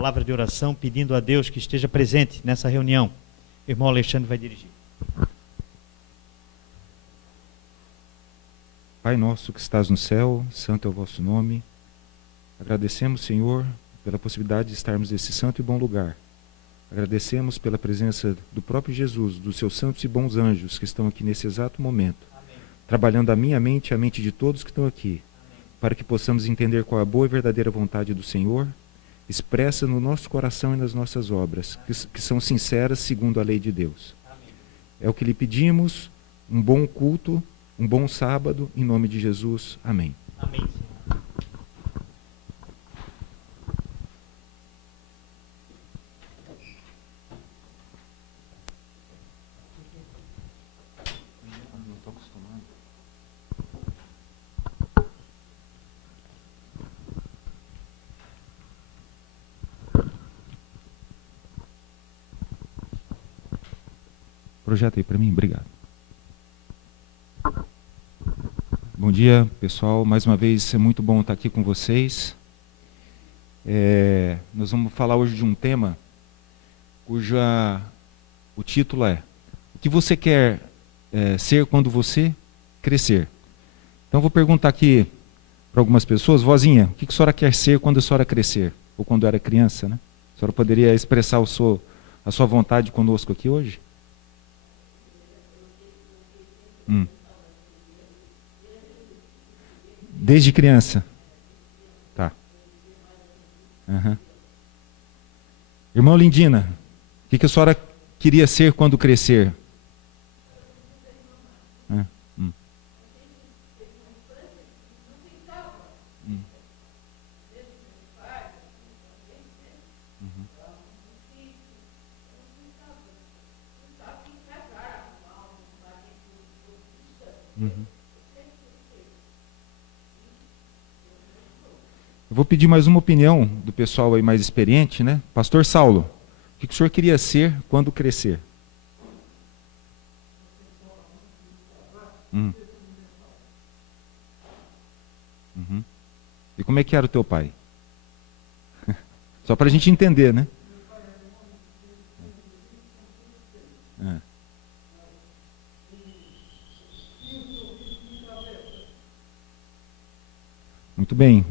palavra de oração, pedindo a Deus que esteja presente nessa reunião. O irmão Alexandre vai dirigir. Pai nosso que estás no céu, santo é o vosso nome. Agradecemos, Senhor, pela possibilidade de estarmos nesse santo e bom lugar. Agradecemos pela presença do próprio Jesus, dos seus santos e bons anjos que estão aqui nesse exato momento, trabalhando a minha mente e a mente de todos que estão aqui, para que possamos entender qual é a boa e verdadeira vontade do Senhor, expressa no nosso coração e nas nossas obras, que são sinceras segundo a lei de Deus. É o que lhe pedimos, um bom culto, um bom sábado, em nome de Jesus. Amém. Amém. Não estou acostumado. Projeta aí para mim, obrigado. Bom dia, pessoal. Mais uma vez é muito bom estar aqui com vocês. Nós vamos falar hoje de um tema o título é: o que você quer ser quando você crescer? Então vou perguntar aqui para algumas pessoas: vozinha, o que a senhora quer ser quando a senhora crescer? Ou quando era criança, né? A senhora poderia expressar a sua vontade conosco aqui hoje? Desde criança? Tá. Uhum. Irmão Lindina, o que a senhora queria ser quando crescer? Eu vou pedir mais uma opinião do pessoal aí mais experiente, né? Pastor Saulo, o que o senhor queria ser quando crescer? Uhum. E como é que era o teu pai? Só para a gente entender, né? Muito bem.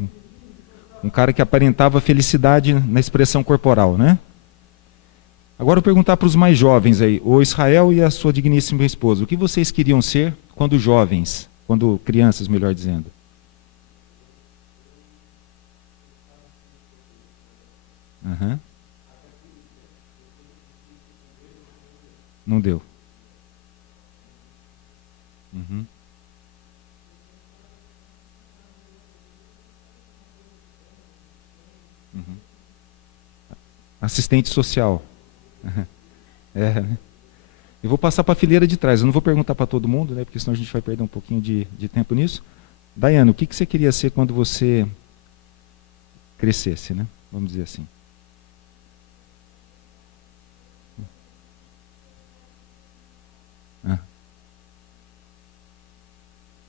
Um cara que aparentava felicidade na expressão corporal, né? Agora eu vou perguntar para os mais jovens aí, o Israel e a sua digníssima esposa, o que vocês queriam ser quando jovens, quando crianças, melhor dizendo? Não deu. Assistente social. Né? Eu vou passar para a fileira de trás. Eu não vou perguntar para todo mundo, né? Porque senão a gente vai perder um pouquinho de tempo nisso. Daiane, o que você queria ser quando você crescesse, né? Vamos dizer assim.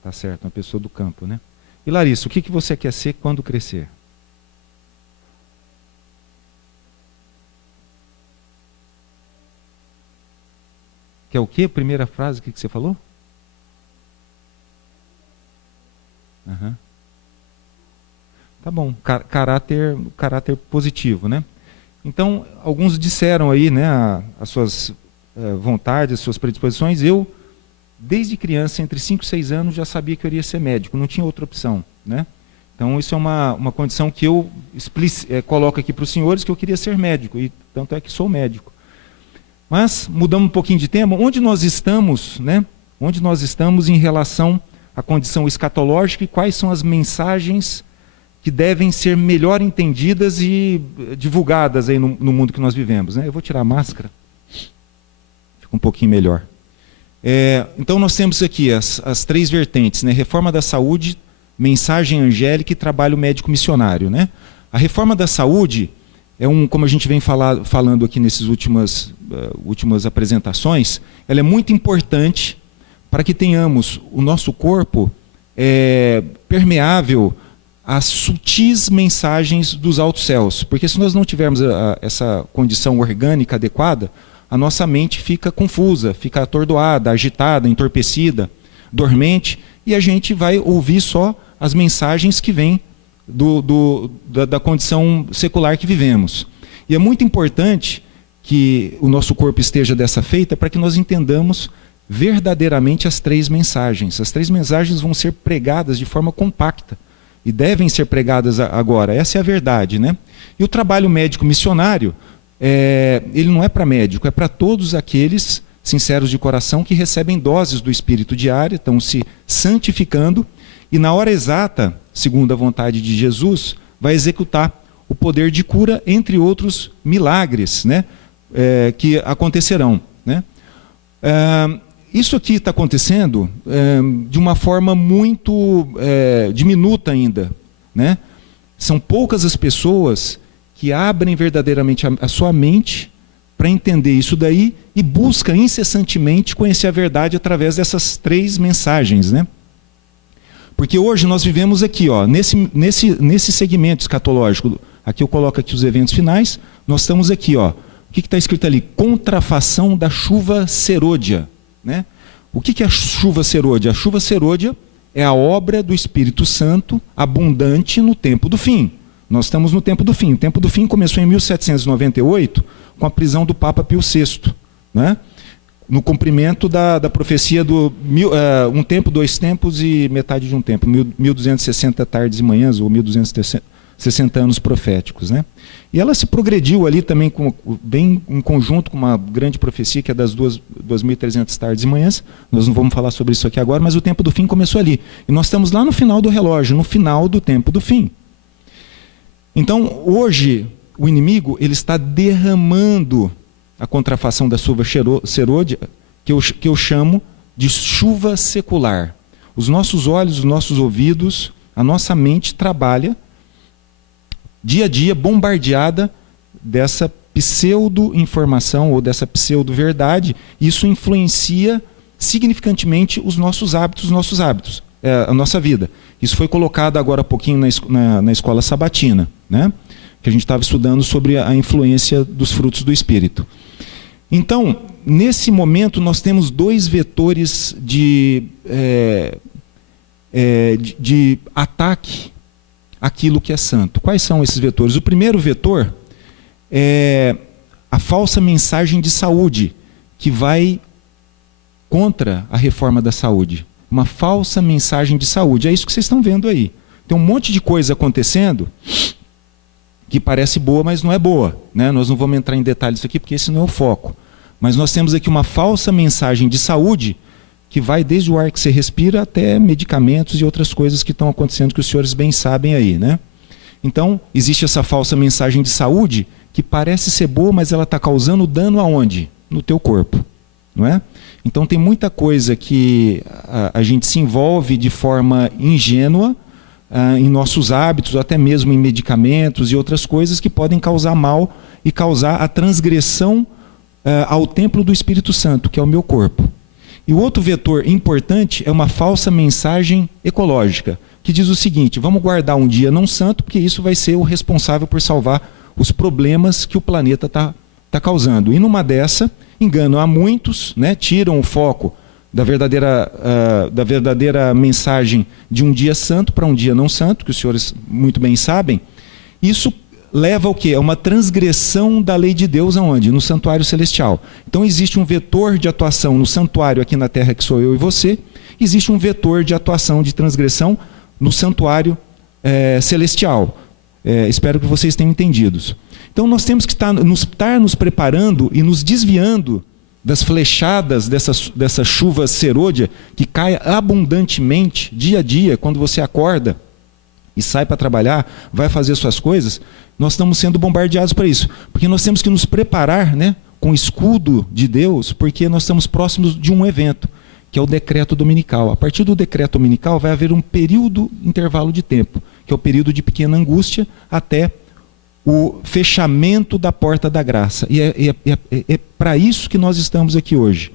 Tá certo, uma pessoa do campo, né? E Larissa, o que você quer ser quando crescer? Que é o quê? Primeira frase, o que você falou? Tá bom, caráter positivo, né? Então, alguns disseram aí, né, as suas vontades, as suas predisposições. Eu, desde criança, entre 5 e 6 anos, já sabia que eu iria ser médico, não tinha outra opção, né? Então, isso é uma condição que eu coloco aqui para os senhores, que eu queria ser médico, e tanto é que sou médico. Mas, mudando um pouquinho de tema, onde nós estamos, né? Onde nós estamos em relação à condição escatológica e quais são as mensagens que devem ser melhor entendidas e divulgadas aí no mundo que nós vivemos, né? Eu vou tirar a máscara, fica um pouquinho melhor. Então nós temos aqui as 3 vertentes, né? Reforma da saúde, mensagem angélica e trabalho médico missionário, né? A reforma da saúde como a gente vem falando aqui nessas últimas apresentações, ela é muito importante para que tenhamos o nosso corpo permeável as sutis mensagens dos altos céus. Porque se nós não tivermos essa condição orgânica adequada, a nossa mente fica confusa, fica atordoada, agitada, entorpecida, dormente, e a gente vai ouvir só as mensagens que vêm da condição secular que vivemos. E é muito importante que o nosso corpo esteja dessa feita para que nós entendamos verdadeiramente as 3 mensagens. As 3 mensagens vão ser pregadas de forma compacta e devem ser pregadas agora. Essa é a verdade, né? E o trabalho médico missionário, ele não é para médico, é para todos aqueles sinceros de coração que recebem doses do Espírito diária, estão se santificando e na hora exata, segundo a vontade de Jesus, vai executar o poder de cura, entre outros milagres, né, que acontecerão, né? Isso aqui está acontecendo de uma forma muito diminuta ainda, né? São poucas as pessoas que abrem verdadeiramente a sua mente para entender isso daí e busca incessantemente conhecer a verdade através dessas 3 mensagens, né? Porque hoje nós vivemos aqui, ó, nesse segmento escatológico, aqui eu coloco aqui os eventos finais, nós estamos aqui, ó, o que está escrito ali? Contrafação da chuva serôdia, né? O que é a chuva serôdia? A chuva serôdia é a obra do Espírito Santo abundante no tempo do fim. Nós estamos no tempo do fim. O tempo do fim começou em 1798 com a prisão do Papa Pio VI, né? No cumprimento da profecia do um tempo, 2 tempos e metade de um tempo, 1260 tardes e manhãs, ou 1260 anos proféticos, né? E ela se progrediu ali também bem em conjunto com uma grande profecia, que é das 2.300 tardes e manhãs. Nós não vamos falar sobre isso aqui agora, mas o tempo do fim começou ali. E nós estamos lá no final do relógio, no final do tempo do fim. Então, hoje, o inimigo ele está derramando a contrafação da chuva serôdia, que eu chamo de chuva secular. Os nossos olhos, os nossos ouvidos, a nossa mente trabalha dia a dia bombardeada dessa pseudo-informação ou dessa pseudo-verdade. Isso influencia significantemente os nossos hábitos, a nossa vida. Isso foi colocado agora há pouquinho na escola sabatina, né? Que a gente estava estudando sobre a influência dos frutos do Espírito. Então, nesse momento, nós temos 2 vetores de ataque àquilo que é santo. Quais são esses vetores? O primeiro vetor é a falsa mensagem de saúde, que vai contra a reforma da saúde. Uma falsa mensagem de saúde. É isso que vocês estão vendo aí. Tem um monte de coisa acontecendo que parece boa, mas não é boa, né? Nós não vamos entrar em detalhes aqui, porque esse não é o foco. Mas nós temos aqui uma falsa mensagem de saúde que vai desde o ar que você respira até medicamentos e outras coisas que estão acontecendo que os senhores bem sabem aí, né? Então, existe essa falsa mensagem de saúde que parece ser boa, mas ela está causando dano aonde? No teu corpo, não é? Então tem muita coisa que a gente se envolve de forma ingênua em nossos hábitos, ou até mesmo em medicamentos e outras coisas que podem causar mal e causar a transgressão ao templo do Espírito Santo, que é o meu corpo. E o outro vetor importante é uma falsa mensagem ecológica, que diz o seguinte: vamos guardar um dia não santo, porque isso vai ser o responsável por salvar os problemas que o planeta está causando. E numa dessa, enganam a muitos, né, tiram o foco da verdadeira mensagem de um dia santo para um dia não santo, que os senhores muito bem sabem. Isso leva ao quê? É uma transgressão da lei de Deus aonde? No santuário celestial. Então existe um vetor de atuação no santuário aqui na terra, que sou eu e você. Existe um vetor de atuação, de transgressão no santuário celestial. Espero que vocês tenham entendido. Então nós temos que estar nos preparando e nos desviando das flechadas dessa chuva serôdia que cai abundantemente dia a dia, quando você acorda e sai para trabalhar, vai fazer suas coisas. Nós estamos sendo bombardeados para isso, porque nós temos que nos preparar, né, com o escudo de Deus, porque nós estamos próximos de um evento, que é o decreto dominical. A partir do decreto dominical vai haver um intervalo de tempo, que é o período de pequena angústia até o fechamento da porta da graça. E é para isso que nós estamos aqui hoje,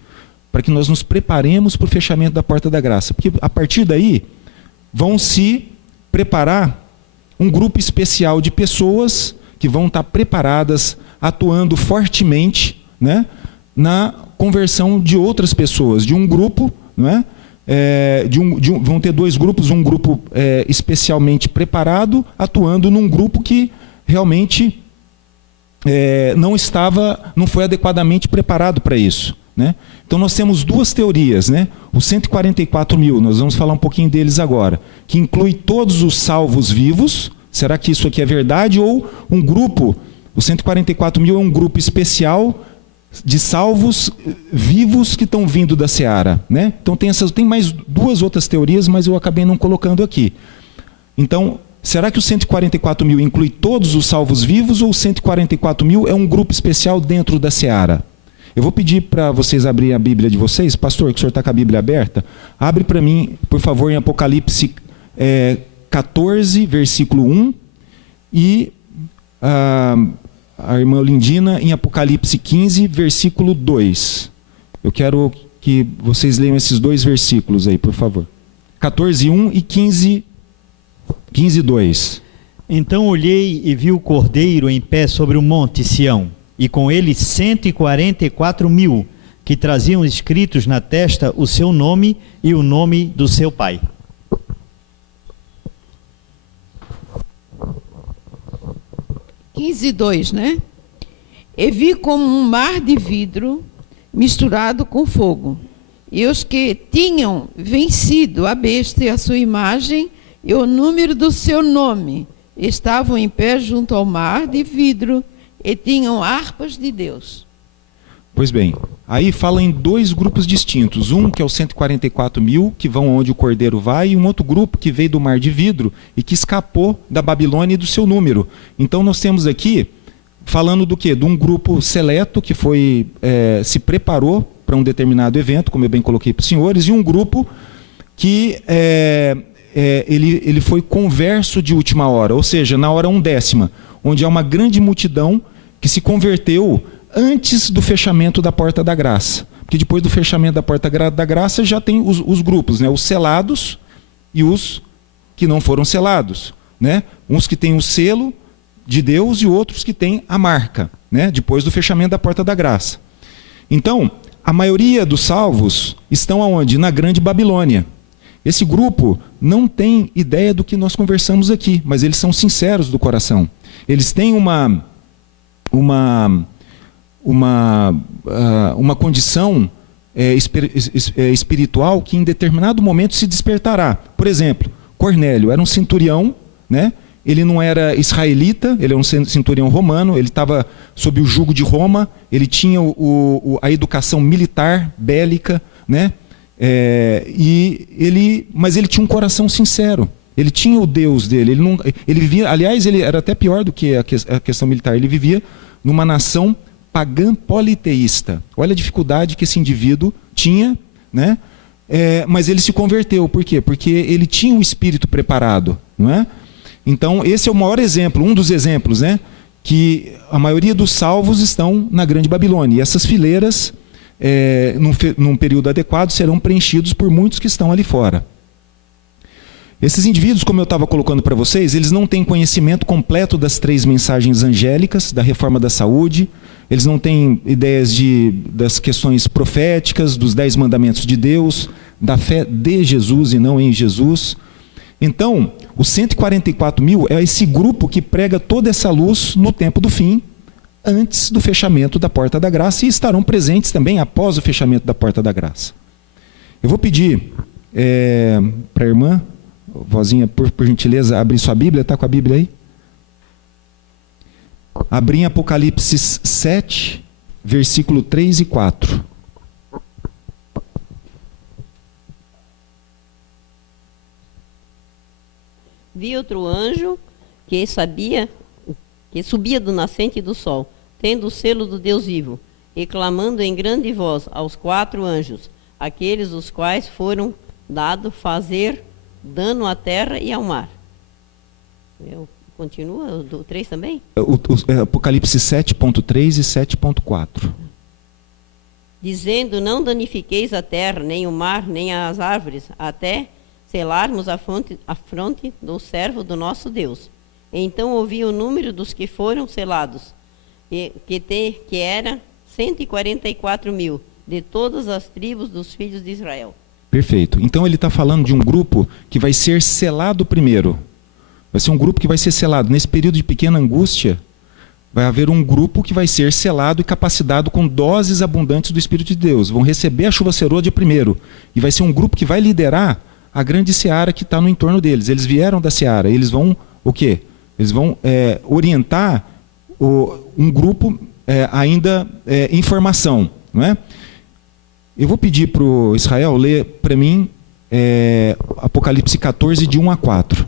para que nós nos preparemos para o fechamento da porta da graça, porque a partir daí vão se preparar um grupo especial de pessoas que vão estar preparadas, atuando fortemente, né, na conversão de outras pessoas, de um grupo, não é? Vão ter dois grupos, um grupo especialmente preparado, atuando num grupo que realmente não foi adequadamente preparado para isso, né? Então nós temos duas teorias, né? Os 144 mil, nós vamos falar um pouquinho deles agora, que inclui todos os salvos vivos. Será que isso aqui é verdade? Ou um grupo, os 144 mil é um grupo especial de salvos vivos que estão vindo da seara, né? Então tem mais duas outras teorias, mas eu acabei não colocando aqui. Então, será que os 144 mil inclui todos os salvos vivos, ou os 144 mil é um grupo especial dentro da seara? Eu vou pedir para vocês abrirem a Bíblia de vocês. Pastor, que o senhor está com a Bíblia aberta, abre para mim, por favor, em Apocalipse 14, versículo 1, e a irmã Lindina em Apocalipse 15, versículo 2. Eu quero que vocês leiam esses dois versículos aí, por favor. 14, 1 e 15, 2. Então olhei e vi o Cordeiro em pé sobre o monte Sião, e com ele 144 mil, que traziam escritos na testa o seu nome e o nome do seu pai. Quinze 2, né? E vi como um mar de vidro misturado com fogo. E os que tinham vencido a besta e a sua imagem e o número do seu nome estavam em pé junto ao mar de vidro e tinham harpas de Deus. Pois bem, aí fala em dois grupos distintos. Um que é os 144 mil, que vão onde o Cordeiro vai, e um outro grupo que veio do mar de vidro e que escapou da Babilônia e do seu número. Então nós temos aqui, falando do quê? De um grupo seleto que se preparou para um determinado evento, como eu bem coloquei para os senhores, e um grupo que ele foi converso de última hora, ou seja, na hora 1/10, onde há uma grande multidão que se converteu antes do fechamento da Porta da Graça. Porque depois do fechamento da Porta da Graça já tem os grupos, né? Os selados e os que não foram selados, né? Uns que têm o selo de Deus e outros que têm a marca, né? Depois do fechamento da Porta da Graça. Então, a maioria dos salvos estão aonde? Na Grande Babilônia. Esse grupo não tem ideia do que nós conversamos aqui, mas eles são sinceros do coração. Eles têm uma condição espiritual que em determinado momento se despertará. Por exemplo, Cornélio era um centurião, né? Ele não era israelita, ele era um centurião romano, ele estava sob o jugo de Roma, ele tinha a educação militar, bélica, né? Mas ele tinha um coração sincero. Ele tinha o Deus dele. Ele vivia, aliás, ele era até pior do que a questão militar. Ele vivia numa nação pagã politeísta. Olha a dificuldade que esse indivíduo tinha, né? Mas ele se converteu. Por quê? Porque ele tinha o espírito preparado, não é? Então, esse é o maior exemplo, um dos exemplos, né? Que a maioria dos salvos estão na Grande Babilônia. E essas fileiras, num período adequado, serão preenchidos por muitos que estão ali fora. Esses indivíduos, como eu estava colocando para vocês, eles não têm conhecimento completo das 3 mensagens angélicas, da reforma da saúde, eles não têm ideias das questões proféticas, dos 10 mandamentos de Deus, da fé de Jesus e não em Jesus. Então, os 144 mil é esse grupo que prega toda essa luz no tempo do fim, antes do fechamento da Porta da Graça, e estarão presentes também após o fechamento da Porta da Graça. Eu vou pedir para a irmã, vozinha, por gentileza, abrir sua Bíblia. Está com a Bíblia aí? Abrir em Apocalipse 7, versículo 3 e 4. Vi outro anjo que subia do nascente do sol, tendo o selo do Deus vivo, e clamando em grande voz aos 4 anjos, aqueles os quais foram dado fazer dano à terra e ao mar. Continua do 3 também? Apocalipse 7.3 e 7.4. Dizendo, não danifiqueis a terra, nem o mar, nem as árvores, até selarmos a fronte do servo do nosso Deus. Então ouvi o número dos que foram selados, que era 144.000, de todas as tribos dos filhos de Israel. Perfeito. Então ele está falando de um grupo que vai ser selado primeiro. Vai ser um grupo que vai ser selado. Nesse período de pequena angústia, vai haver um grupo que vai ser selado e capacitado com doses abundantes do Espírito de Deus. Vão receber a chuva serôdia primeiro. E vai ser um grupo que vai liderar a grande seara que está no entorno deles. Eles vieram da seara. Eles vão o quê? Eles vão orientar um grupo ainda em formação. Não é? Eu vou pedir para o Israel ler para mim Apocalipse 14, de 1 a 4.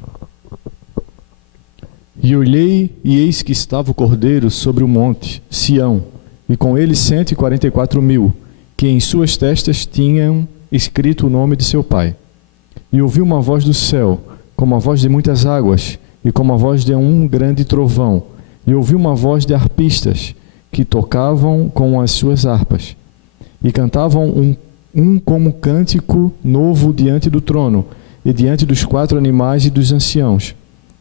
E olhei, e eis que estava o Cordeiro sobre o monte, Sião, e com ele 144.000, que em suas testas tinham escrito o nome de seu pai. E ouvi uma voz do céu, como a voz de muitas águas, e como a voz de um grande trovão. E ouvi uma voz de harpistas, que tocavam com as suas harpas. E cantavam um como cântico novo diante do trono, e diante dos 4 animais e dos anciãos.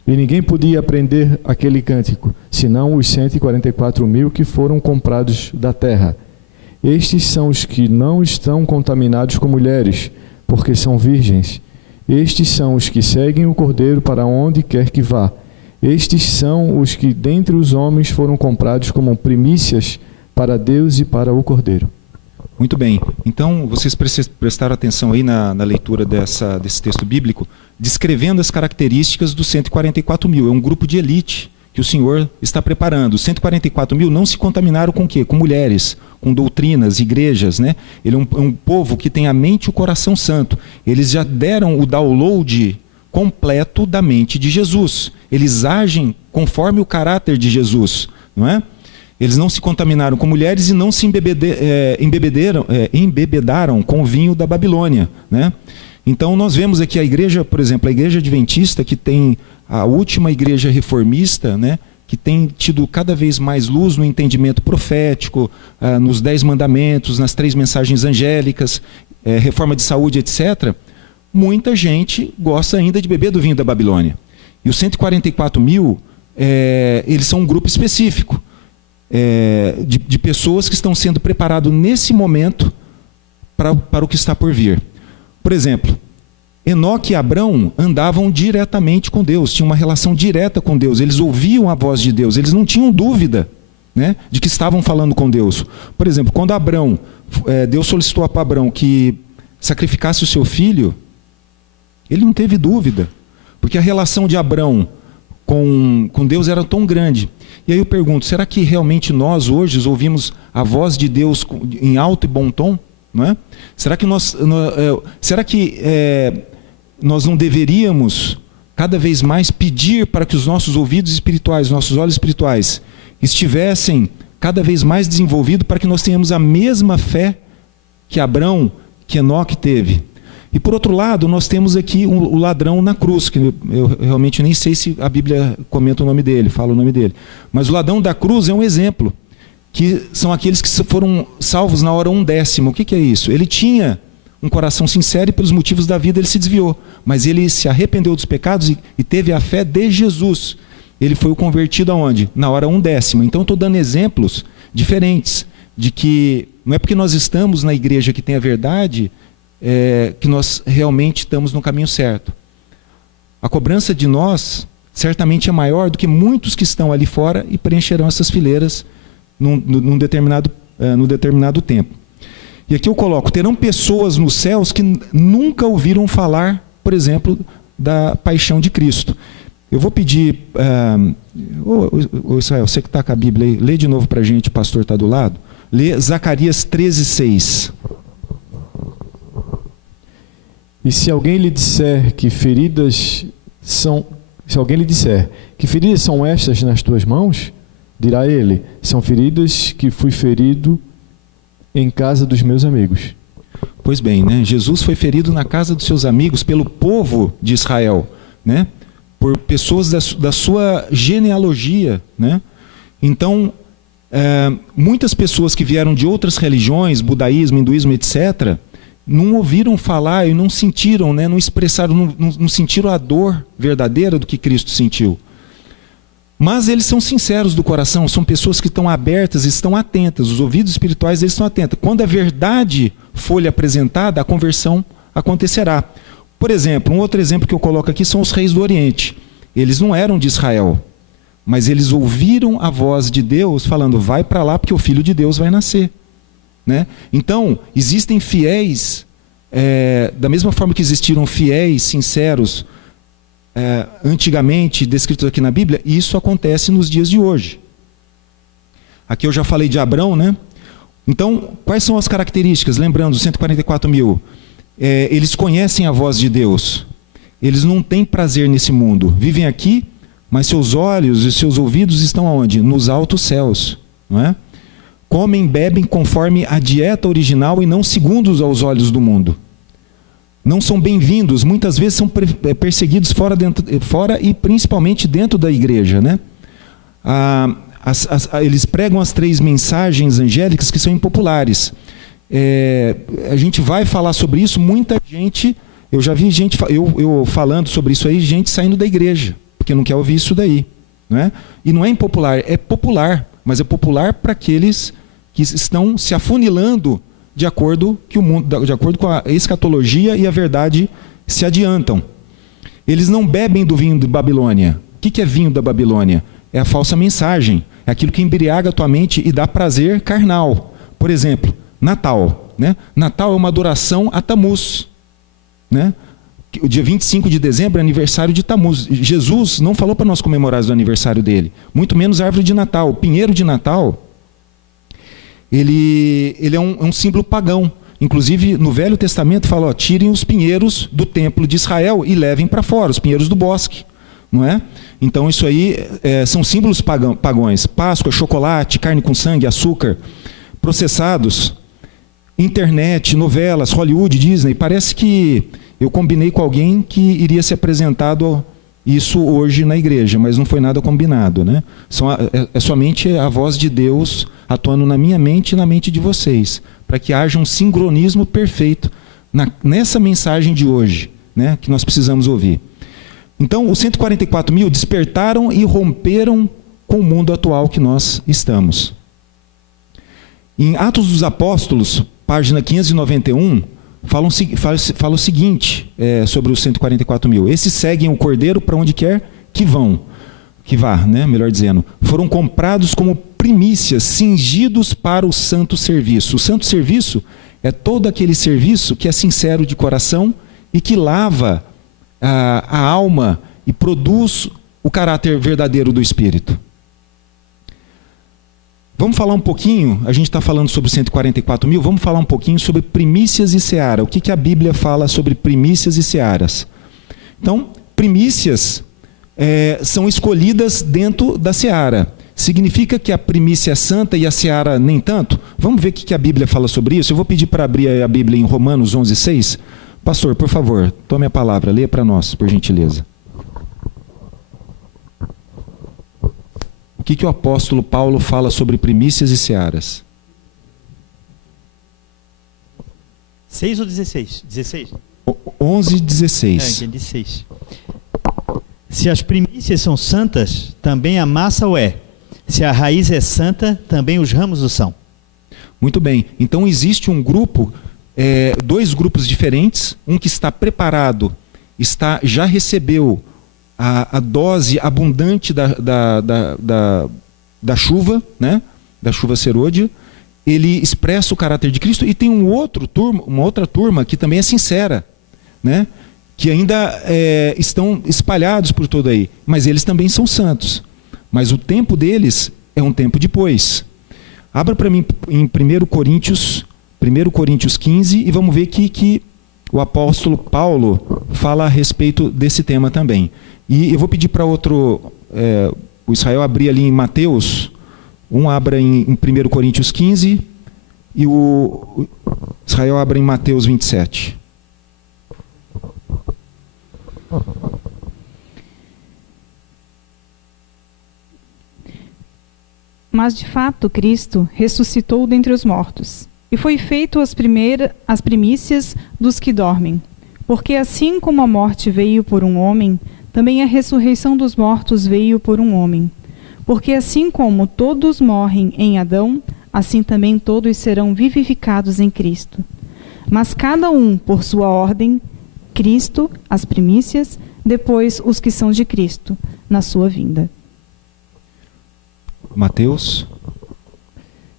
E ninguém podia aprender aquele cântico, senão os 144.000 que foram comprados da terra. Estes são os que não estão contaminados com mulheres, porque são virgens. Estes são os que seguem o Cordeiro para onde quer que vá. Estes são os que dentre os homens foram comprados como primícias para Deus e para o Cordeiro. Muito bem. Então, vocês prestaram atenção aí na leitura desse texto bíblico, descrevendo as características dos 144.000. É um grupo de elite que o Senhor está preparando. Os 144.000 não se contaminaram com o quê? Com mulheres, com doutrinas, igrejas, né? Ele é um povo que tem a mente e o coração santo. Eles já deram o download completo da mente de Jesus. Eles agem conforme o caráter de Jesus, não é? Eles não se contaminaram com mulheres e não se embebedaram com o vinho da Babilônia, né? Então nós vemos aqui a igreja, por exemplo, a igreja adventista, que tem a última igreja reformista, né? Que tem tido cada vez mais luz no entendimento profético, nos 10 mandamentos, nas 3 mensagens angélicas, reforma de saúde, etc. Muita gente gosta ainda de beber do vinho da Babilônia. E os 144.000, eles são um grupo específico. De pessoas que estão sendo preparadas nesse momento para o que está por vir. Por exemplo, Enoque e Abrão andavam diretamente com Deus, tinham uma relação direta com Deus, eles ouviam a voz de Deus, eles não tinham dúvida, né, de que estavam falando com Deus. Por exemplo, quando Deus solicitou para Abrão que sacrificasse o seu filho, ele não teve dúvida, porque a relação de Abrão com Deus era tão grande. E aí eu pergunto, será que realmente nós hoje ouvimos a voz de Deus em alto e bom tom? Não é? Será que nós não deveríamos cada vez mais pedir para que os nossos ouvidos espirituais, nossos olhos espirituais estivessem cada vez mais desenvolvidos para que nós tenhamos a mesma fé que Abrão, que Enoque teve? E por outro lado, nós temos aqui o ladrão na cruz, que eu realmente nem sei se a Bíblia comenta o nome dele, fala o nome dele. Mas o ladrão da cruz é um exemplo, que são aqueles que foram salvos na hora 1/10. O que é isso? Ele tinha um coração sincero e pelos motivos da vida ele se desviou. Mas ele se arrependeu dos pecados e teve a fé de Jesus. Ele foi o convertido aonde? Na hora 1/10. Então eu estou dando exemplos diferentes, de que não é porque nós estamos na igreja que tem a verdade... que nós realmente estamos no caminho certo. A cobrança de nós certamente é maior do que muitos que estão ali fora e preencherão essas fileiras num determinado tempo. E aqui eu coloco, terão pessoas nos céus que nunca ouviram falar, por exemplo, da paixão de Cristo. Eu vou pedir, Israel, você que está com a Bíblia aí, lê de novo para a gente, o pastor está do lado, lê Zacarias 13:6. E se alguém lhe disser que feridas são estas nas tuas mãos, dirá ele, são feridas que fui ferido em casa dos meus amigos. Pois bem, né? Jesus foi ferido na casa dos seus amigos pelo povo de Israel, né? Por pessoas da sua genealogia, né? Então, muitas pessoas que vieram de outras religiões, budaísmo, hinduísmo, etc., não ouviram falar e não sentiram, né? Não expressaram, não sentiram a dor verdadeira do que Cristo sentiu. Mas eles são sinceros do coração, são pessoas que estão abertas, estão atentas, os ouvidos espirituais deles estão atentos. Quando a verdade for lhe apresentada, a conversão acontecerá. Por exemplo, um outro exemplo que eu coloco aqui são os reis do Oriente. Eles não eram de Israel, mas eles ouviram a voz de Deus falando, vai para lá porque o Filho de Deus vai nascer. Né? Então, existem fiéis, da mesma forma que existiram fiéis, sinceros, antigamente descritos aqui na Bíblia, e isso acontece nos dias de hoje. Aqui eu já falei de Abrão, né? Então, quais são as características? Lembrando, os 144 mil, eles conhecem a voz de Deus, eles não têm prazer nesse mundo, vivem aqui, mas seus olhos e seus ouvidos estão aonde? Nos altos céus, não é? Comem, bebem conforme a dieta original e não segundo aos olhos do mundo. Não são bem-vindos, muitas vezes são perseguidos fora e principalmente dentro da igreja. Né? Eles pregam as 3 mensagens angélicas que são impopulares. A gente vai falar sobre isso, muita gente, eu já vi gente, eu falando sobre isso aí, gente saindo da igreja, porque não quer ouvir isso daí. Não é? E não é impopular, é popular, mas é popular para aqueles que estão se afunilando de acordo com a escatologia e a verdade se adiantam. Eles não bebem do vinho de Babilônia. O que é vinho da Babilônia? É a falsa mensagem. É aquilo que embriaga a tua mente e dá prazer carnal. Por exemplo, Natal. Né? Natal é uma adoração a Tamuz. Né? O dia 25 de dezembro é aniversário de Tamuz. Jesus não falou para nós comemorarmos o aniversário dele. Muito menos árvore de Natal. O pinheiro de Natal, ele é um símbolo pagão. Inclusive, no Velho Testamento fala, tirem os pinheiros do templo de Israel e levem para fora, os pinheiros do bosque. Não é? Então, isso aí são símbolos pagãos. Páscoa, chocolate, carne com sangue, açúcar, processados, internet, novelas, Hollywood, Disney. Parece que eu combinei com alguém que iria ser apresentado isso hoje na igreja, mas não foi nada combinado. Né? É somente a voz de Deus atuando na minha mente e na mente de vocês, para que haja um sincronismo perfeito nessa mensagem de hoje, né, que nós precisamos ouvir. Então, os 144 mil despertaram e romperam com o mundo atual que nós estamos. Em Atos dos Apóstolos, página 591, fala o seguinte sobre os 144 mil. Esses seguem o Cordeiro para onde quer que vá, né? Melhor dizendo. Foram comprados como primícias, cingidos para o santo serviço. O santo serviço é todo aquele serviço que é sincero de coração e que lava a alma e produz o caráter verdadeiro do Espírito. Vamos falar um pouquinho, a gente está falando sobre 144 mil, vamos falar um pouquinho sobre primícias e seara. O que a Bíblia fala sobre primícias e searas? Então, primícias são escolhidas dentro da seara. Significa que a primícia é santa e a seara nem tanto? Vamos ver o que a Bíblia fala sobre isso? Eu vou pedir para abrir a Bíblia em Romanos 11:6. Pastor, por favor, tome a palavra, leia para nós, por gentileza. O que o apóstolo Paulo fala sobre primícias e searas? 6 ou 16? 16? 11:16. Entendi 6. Se as primícias são santas, também a massa o é. Se a raiz é santa, também os ramos o são. Muito bem. Então existe um grupo, 2 grupos diferentes. Um que está preparado, já recebeu a dose abundante da chuva, né? Da chuva serôdia. Ele expressa o caráter de Cristo. E tem uma outra turma que também é sincera, né? Que ainda estão espalhados por todo aí. Mas eles também são santos. Mas o tempo deles é um tempo depois. Abra para mim em 1 Coríntios 15 e vamos ver que o apóstolo Paulo fala a respeito desse tema também. E eu vou pedir para o Israel abrir ali em Mateus, abra em 1 Coríntios 15 e o Israel abra em Mateus 27. Mas de fato Cristo ressuscitou dentre os mortos, e foi feito as primícias dos que dormem. Porque assim como a morte veio por um homem, também a ressurreição dos mortos veio por um homem. Porque assim como todos morrem em Adão, assim também todos serão vivificados em Cristo. Mas cada um por sua ordem, Cristo, as primícias, depois os que são de Cristo, na sua vinda. Mateus.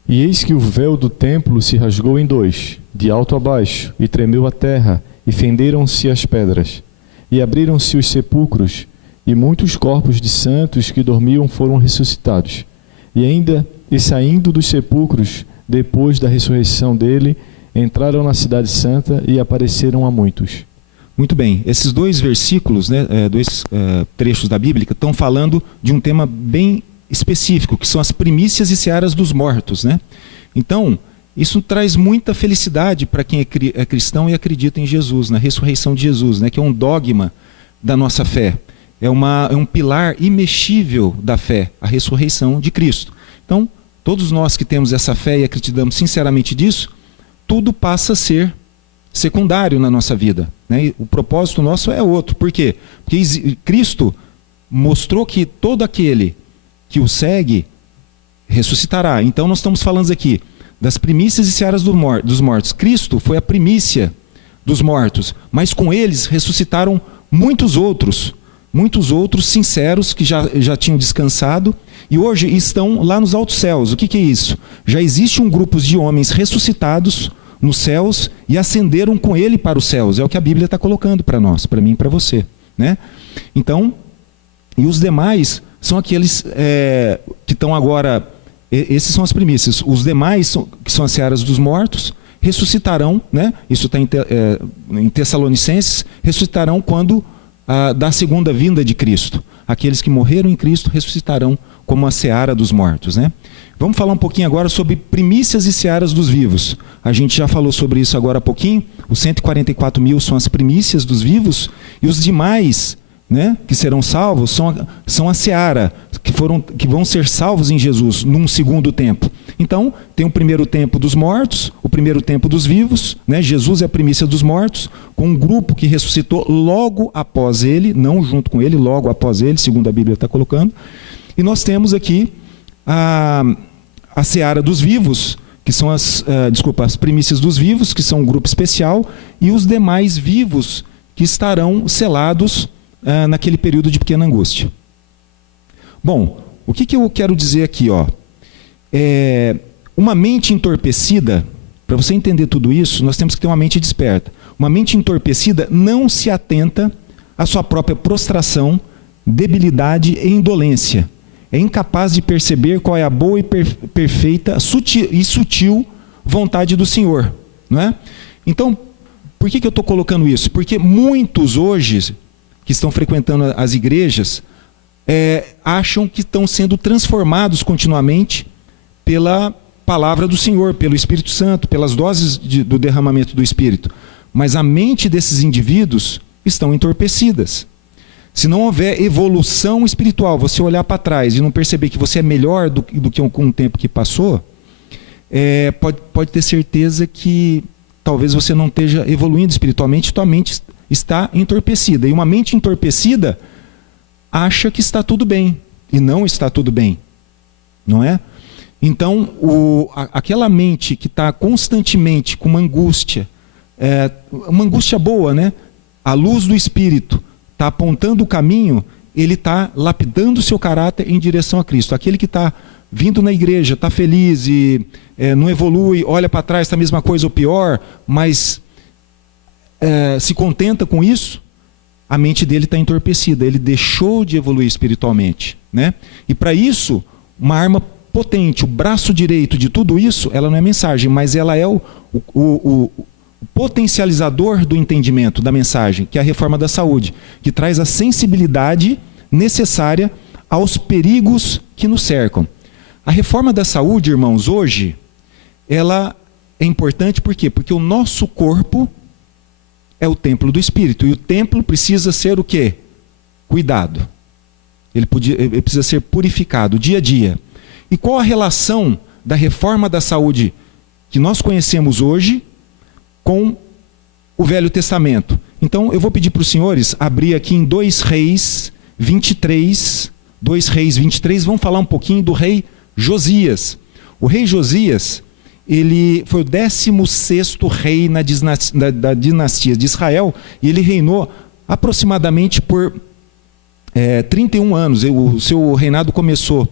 E eis que o véu do templo se rasgou em dois, de alto a baixo, e tremeu a terra, e fenderam-se as pedras, e abriram-se os sepulcros, e muitos corpos de santos que dormiam foram ressuscitados. E saindo dos sepulcros, depois da ressurreição dele, entraram na cidade santa e apareceram a muitos. Muito bem, esses dois versículos, dois trechos da Bíblia, estão falando de um tema bem específico, que são as primícias e searas dos mortos, né? Então, isso traz muita felicidade para quem é cristão e acredita em Jesus, na ressurreição de Jesus, né? Que é um dogma da nossa fé. É um pilar imexível da fé, a ressurreição de Cristo. Então, todos nós que temos essa fé e acreditamos sinceramente disso, tudo passa a ser secundário na nossa vida, né? E o propósito nosso é outro. Por quê? Porque Cristo mostrou que todo aquele que o segue ressuscitará. Então nós estamos falando aqui das primícias e searas dos mortos. Cristo foi a primícia dos mortos, mas com eles ressuscitaram muitos outros sinceros que já tinham descansado e hoje estão lá nos altos céus. O que é isso? Já existe um grupo de homens ressuscitados nos céus e ascenderam com ele para os céus. É o que a Bíblia está colocando para nós, para mim e para você, né? Então, e os demais são aqueles que estão agora, esses são as primícias. Os demais, que são as searas dos mortos, ressuscitarão, né? Isso está em Tessalonicenses, ressuscitarão quando da segunda vinda de Cristo. Aqueles que morreram em Cristo ressuscitarão como a seara dos mortos, né? Vamos falar um pouquinho agora sobre primícias e searas dos vivos. A gente já falou sobre isso agora há pouquinho. Os 144 mil são as primícias dos vivos e os demais, né, que serão salvos são a seara, que vão ser salvos em Jesus num segundo tempo. Então, tem o primeiro tempo dos mortos, o primeiro tempo dos vivos, né? Jesus é a primícia dos mortos, com um grupo que ressuscitou logo após ele, não junto com ele, logo após ele, segundo a Bíblia está colocando. E nós temos aqui a seara dos vivos, que são as primícias dos vivos, que são um grupo especial, e os demais vivos que estarão selados naquele período de pequena angústia. Bom, o que eu quero dizer aqui? Uma mente entorpecida, para você entender tudo isso, nós temos que ter uma mente desperta. Uma mente entorpecida não se atenta à sua própria prostração, debilidade e indolência. É incapaz de perceber qual é a boa e perfeita e sutil vontade do Senhor, não é? Então, por que eu estou colocando isso? Porque muitos hoje que estão frequentando as igrejas acham que estão sendo transformados continuamente pela palavra do Senhor, pelo Espírito Santo, pelas doses do derramamento do Espírito. Mas a mente desses indivíduos estão entorpecidas. Se não houver evolução espiritual, você olhar para trás e não perceber que você é melhor do que com o tempo que passou, pode ter certeza que talvez você não esteja evoluindo espiritualmente, tua mente está entorpecida. E uma mente entorpecida acha que está tudo bem, e não está tudo bem, não é? Então, aquela mente que está constantemente com uma angústia boa, né? A luz do Espírito está apontando o caminho, ele está lapidando o seu caráter em direção a Cristo. Aquele que está vindo na igreja, está feliz e não evolui, olha para trás, está a mesma coisa ou pior, mas se contenta com isso, a mente dele está entorpecida, ele deixou de evoluir espiritualmente, né? E para isso, uma arma potente, o braço direito de tudo isso, ela não é mensagem, mas ela é o potencializador do entendimento da mensagem, que é a reforma da saúde, que traz a sensibilidade necessária aos perigos que nos cercam. A reforma da saúde, irmãos, hoje, ela é importante por quê? Porque o nosso corpo é o templo do Espírito, e o templo precisa ser o quê? Cuidado. Ele precisa ser purificado dia a dia. E qual a relação da reforma da saúde que nós conhecemos hoje com o Velho Testamento? Então eu vou pedir para os senhores abrir aqui em 2 Reis 23, 2 Reis 23, vamos falar um pouquinho do rei Josias. O rei Josias, ele foi o 16º rei da dinastia de Israel, e ele reinou aproximadamente por 31 anos. O seu reinado começou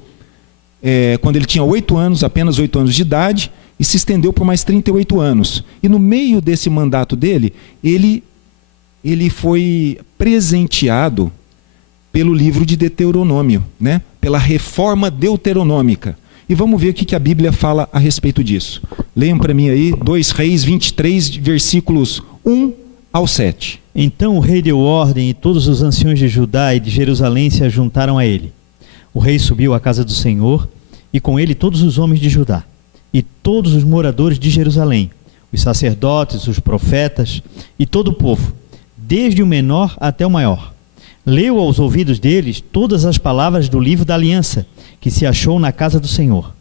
quando ele tinha 8 anos, apenas 8 anos de idade, e se estendeu por mais 38 anos. E no meio desse mandato dele, ele foi presenteado pelo livro de Deuteronômio, né? Pela reforma deuteronômica. E vamos ver o que a Bíblia fala a respeito disso. Leiam para mim aí, 2 Reis 23, versículos 1 ao 7. Então o rei deu ordem, e todos os anciões de Judá e de Jerusalém se ajuntaram a ele. O rei subiu à casa do Senhor, e com ele todos os homens de Judá, e todos os moradores de Jerusalém, os sacerdotes, os profetas, e todo o povo, desde o menor até o maior. Leu aos ouvidos deles todas as palavras do livro da aliança, que se achou na casa do Senhor.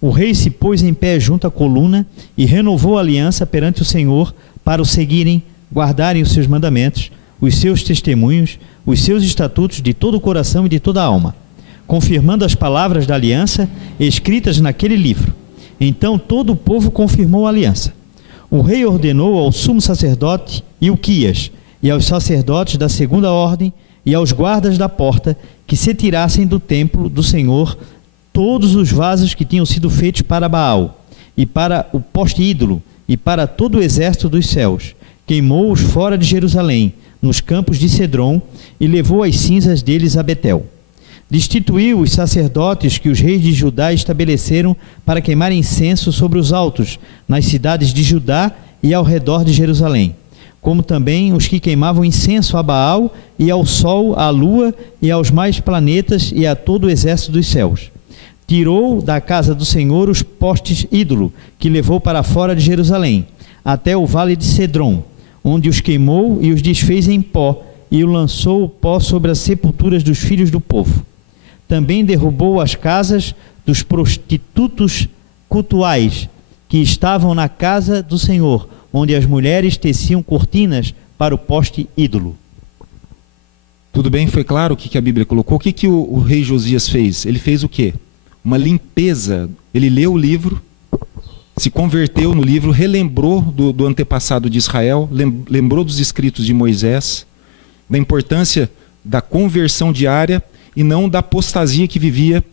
O rei se pôs em pé junto à coluna e renovou a aliança perante o Senhor para o seguirem, guardarem os seus mandamentos, os seus testemunhos, os seus estatutos de todo o coração e de toda a alma, confirmando as palavras da aliança escritas naquele livro. Então todo o povo confirmou a aliança. O rei ordenou ao sumo sacerdote Ilquias e aos sacerdotes da segunda ordem e aos guardas da porta que se tirassem do templo do Senhor todos os vasos que tinham sido feitos para Baal, e para o poste ídolo, e para todo o exército dos céus. Queimou-os fora de Jerusalém, nos campos de Cedron, e levou as cinzas deles a Betel. Destituiu os sacerdotes que os reis de Judá estabeleceram para queimar incenso sobre os altos, nas cidades de Judá e ao redor de Jerusalém, como também os que queimavam incenso a Baal e ao sol, à lua e aos mais planetas e a todo o exército dos céus. Tirou da casa do Senhor os postes ídolo, que levou para fora de Jerusalém, até o vale de Cedron, onde os queimou e os desfez em pó, e o lançou o pó sobre as sepulturas dos filhos do povo. Também derrubou as casas dos prostitutos cultuais, que estavam na casa do Senhor, onde as mulheres teciam cortinas para o poste ídolo. Tudo bem? Foi claro o que a Bíblia colocou? O que o rei Josias fez? Ele fez o quê? Uma limpeza. Ele leu o livro, se converteu no livro, relembrou do antepassado de Israel, lembrou dos escritos de Moisés, da importância da conversão diária e não da apostasia que vivia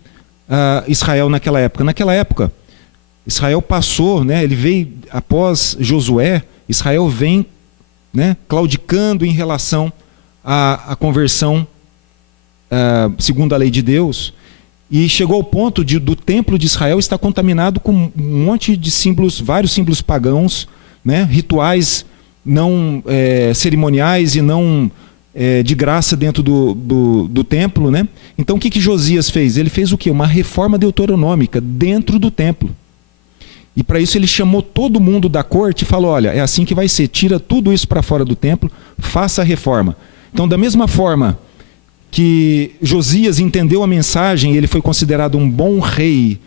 Israel naquela época. Naquela época, Israel passou, né, ele veio após Josué, Israel vem, né, claudicando em relação à conversão segundo a lei de Deus, e chegou ao ponto do templo de Israel estar contaminado com um monte de símbolos, vários símbolos pagãos, né, rituais não cerimoniais e não de graça dentro do templo, né? Então o que Josias fez? Ele fez o quê? Uma reforma deuteronômica dentro do templo. E para isso ele chamou todo mundo da corte e falou: olha, é assim que vai ser, tira tudo isso para fora do templo, faça a reforma. Então, da mesma forma que Josias entendeu a mensagem e ele foi considerado um bom rei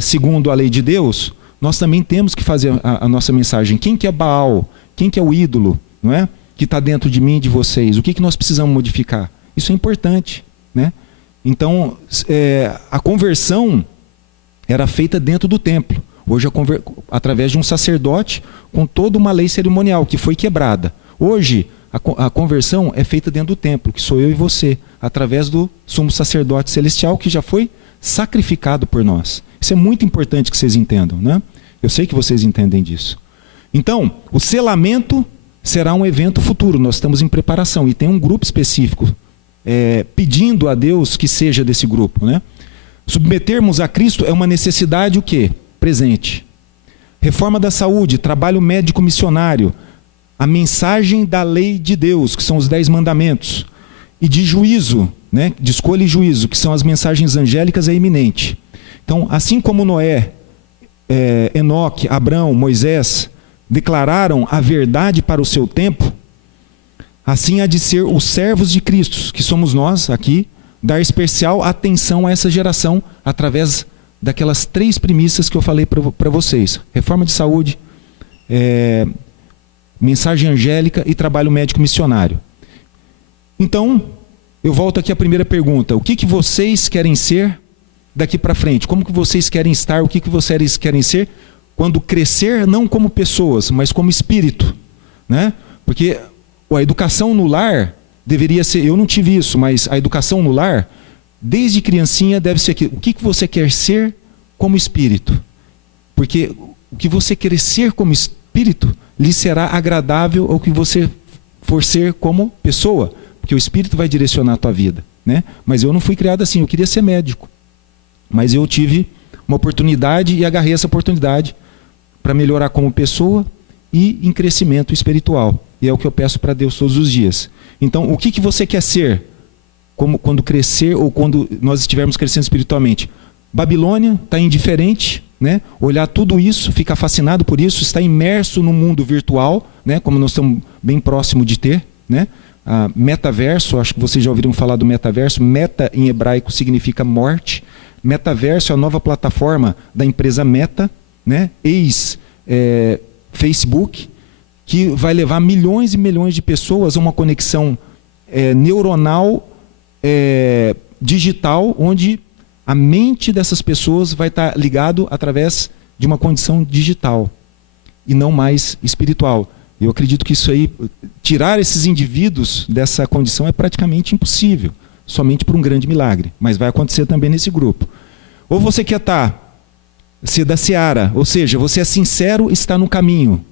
segundo a lei de Deus, nós também temos que fazer a nossa mensagem. Quem que é Baal? Quem que é o ídolo, não é? Que está dentro de mim e de vocês? O que nós precisamos modificar? Isso é importante, né? Então, a conversão era feita dentro do templo. Hoje, através de um sacerdote com toda uma lei cerimonial que foi quebrada. Hoje, a conversão é feita dentro do templo, que sou eu e você, através do sumo sacerdote celestial que já foi sacrificado por nós. Isso é muito importante que vocês entendam, né? Eu sei que vocês entendem disso. Então, o selamento será um evento futuro, nós estamos em preparação e tem um grupo específico pedindo a Deus que seja desse grupo, né? Submetermos a Cristo é uma necessidade o quê? Presente. Reforma da saúde, trabalho médico missionário, a mensagem da lei de Deus, que são os 10 mandamentos, e de juízo, né? De escolha e juízo, que são as mensagens angélicas, é iminente. Então, assim como Noé, Enoque, Abrão, Moisés declararam a verdade para o seu tempo, assim há de ser os servos de Cristo, que somos nós aqui, dar especial atenção a essa geração através daquelas 3 premissas que eu falei para vocês: reforma de saúde, mensagem angélica e trabalho médico missionário. Então, eu volto aqui à primeira pergunta. O que vocês querem ser daqui para frente? Como que vocês querem estar? O que vocês querem ser quando crescer, não como pessoas, mas como espírito, né? Porque a educação no lar deveria ser, eu não tive isso, mas a educação no lar, desde criancinha, deve ser aquilo. O que você quer ser como espírito? Porque o que você quer ser como espírito lhe será agradável ao que você for ser como pessoa, porque o espírito vai direcionar a tua vida, né? Mas eu não fui criado assim, eu queria ser médico, mas eu tive uma oportunidade e agarrei essa oportunidade para melhorar como pessoa e em crescimento espiritual, e é o que eu peço para Deus todos os dias. Então, o que você quer ser quando crescer ou quando nós estivermos crescendo espiritualmente? Babilônia está indiferente, né? Olhar tudo isso, ficar fascinado por isso, está imerso no mundo virtual, né? Como nós estamos bem próximo de ter, né? Metaverso, acho que vocês já ouviram falar do metaverso. Meta em hebraico significa morte. Metaverso é a nova plataforma da empresa Meta, né? Facebook, que vai levar milhões e milhões de pessoas a uma conexão neuronal, digital, onde a mente dessas pessoas vai estar ligado através de uma condição digital e não mais espiritual. Eu acredito que isso aí, tirar esses indivíduos dessa condição é praticamente impossível, somente por um grande milagre, mas vai acontecer também nesse grupo. Ou você quer ser da seara, ou seja, você é sincero, está no caminho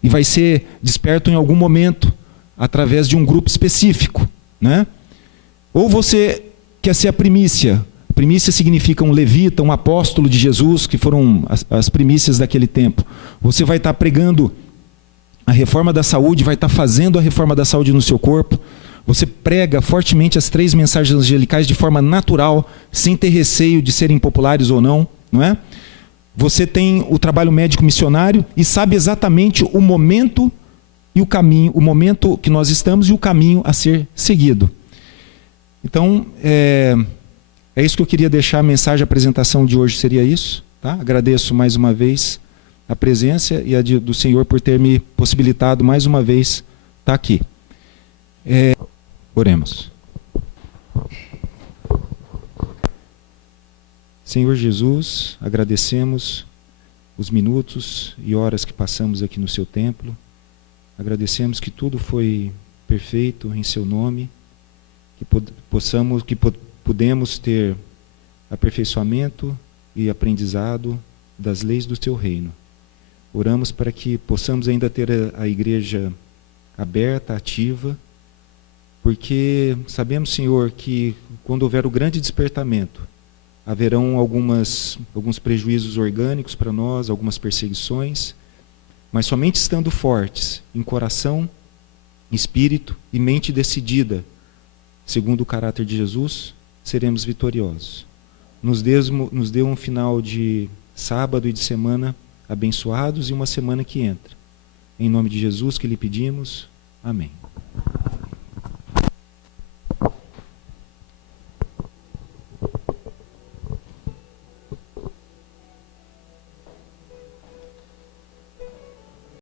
e vai ser desperto em algum momento através de um grupo específico, né? Ou você quer ser a primícia. Primícia significa um levita, um apóstolo de Jesus, que foram as primícias daquele tempo. Você vai estar pregando a reforma da saúde, vai estar fazendo a reforma da saúde no seu corpo. Você prega fortemente as 3 mensagens angelicais de forma natural, sem ter receio de serem populares ou não, não é? Você tem o trabalho médico missionário e sabe exatamente o momento e o caminho, o momento que nós estamos e o caminho a ser seguido. Então, é isso que eu queria deixar. A mensagem, a apresentação de hoje seria isso. Tá? Agradeço mais uma vez a presença e a do Senhor por ter me possibilitado mais uma vez estar aqui. Oremos. Senhor Jesus, agradecemos os minutos e horas que passamos aqui no seu templo. Agradecemos que tudo foi perfeito em seu nome, que pudemos ter aperfeiçoamento e aprendizado das leis do teu reino. Oramos para que possamos ainda ter a igreja aberta, ativa, porque sabemos, Senhor, que quando houver o grande despertamento, haverão alguns prejuízos orgânicos para nós, algumas perseguições, mas somente estando fortes em coração, espírito e mente decidida, segundo o caráter de Jesus, seremos vitoriosos. Nos dê um final de sábado e de semana abençoados e uma semana que entra. Em nome de Jesus que lhe pedimos. Amém.